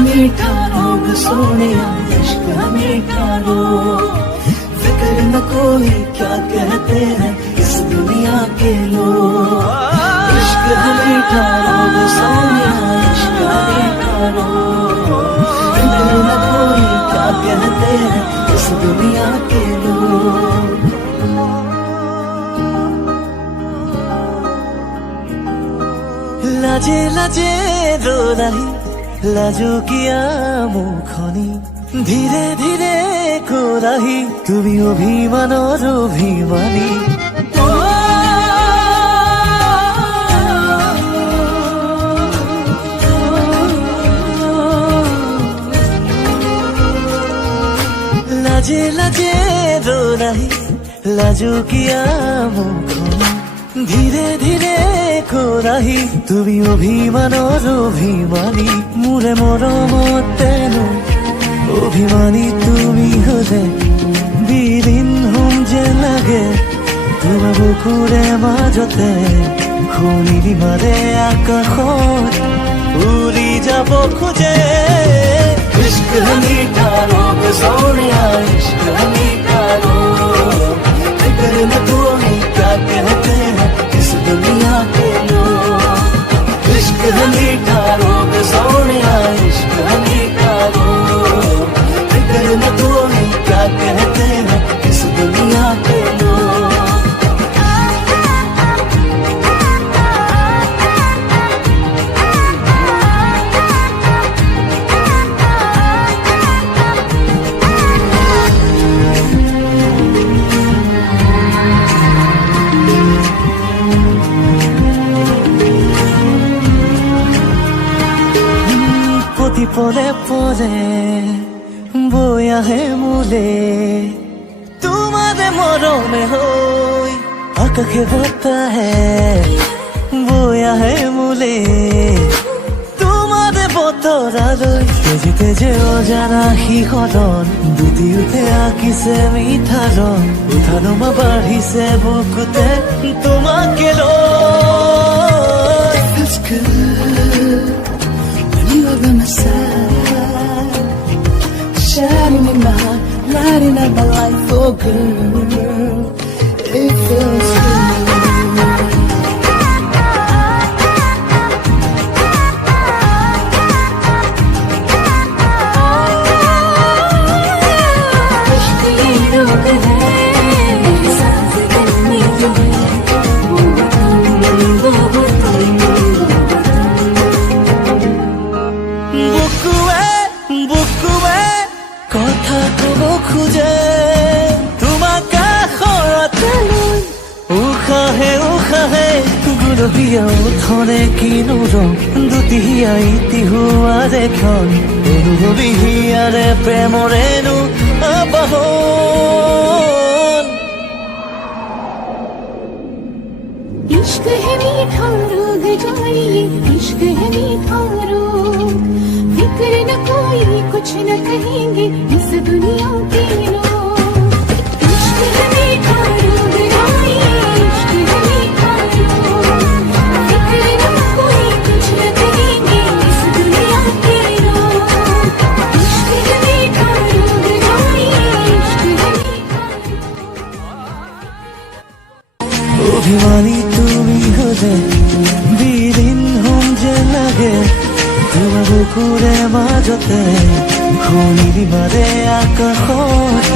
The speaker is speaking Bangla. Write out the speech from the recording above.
मीठा रोग सोने इश्क मीठा रोग फिक्र न कोई क्या कहते हैं इस दुनिया के लोग इश्क मीठा रोग सोने इश्क मीठा रोग फिक्र न कोई क्या कहते हैं इस दुनिया के लोग लाजे लाजे रो रही লাজু কিয়া মুখনি ধীরে ধীরে কোরাহি তুমি অভিমানৰ অভিমানী লাজে লাজে ৰোৰাহি লাজু কিয়া মুখনি ধীরে ধীরে কোরাহি তুমি অভিমানৰ অভিমানী মোৰে মৰমতেনো অভিমানী তুমি হলে বিলীন হম যে লাগে তোমাৰ বুকুৰে মাজতে শুনিবি মাৰে আকাশত উৰি যাব খোজে ইশ্ক मीठा रोग सोनिया इश्क मीठा रोग फिक्र न कोई क्या कहते हैं इस दुनिया के लोग इश्क मीठा रोग सोनिया इश्क मीठा रोग फिक्र न कोई क्या कहते हैं इस दुनिया के लोग পরে পরে বই আহে মুলে তোমারে মরমে হই আকাশে বতাহে বই আহে মুলে তোমারে বতরালৈ তেজিতে যে অজানা শিহৰণ দুটিওতে আঁকিছে মিঠা ৰং উঠানমা বাঢ়িছে বুকুতে তোমাকে You are by my side, shining in my heart, lighting up my life, oh girl, it feels good. কথা কব খোজে তোমাক কাষৰতে লৈ উশাহে উশাহে গুলপীয়া ওঠৰে কিনো ৰং দুটিয়া ইতিহুৱাৰ এখন অনুভৱী হিয়াৰে প্ৰেমৰেনো আবাহন इश्क है मीठा रोग जाइए इश्क है मीठा रोग फिक्र न कोई कुछ न कहेंगे इस दुनिया के लोग इश्क है मीठा रोग जाइए इश्क है मीठा रोग फिक्र न कोई कुछ न कहेंगे इस दुनिया के लोग इश्क है मीठा रोग जाइए इश्क है मीठा অভিমানী তুমি হলে বিলীন হম যে লাগে তোমাৰ বুকুৰে মাজতে শুনিবি মাৰে আকাশত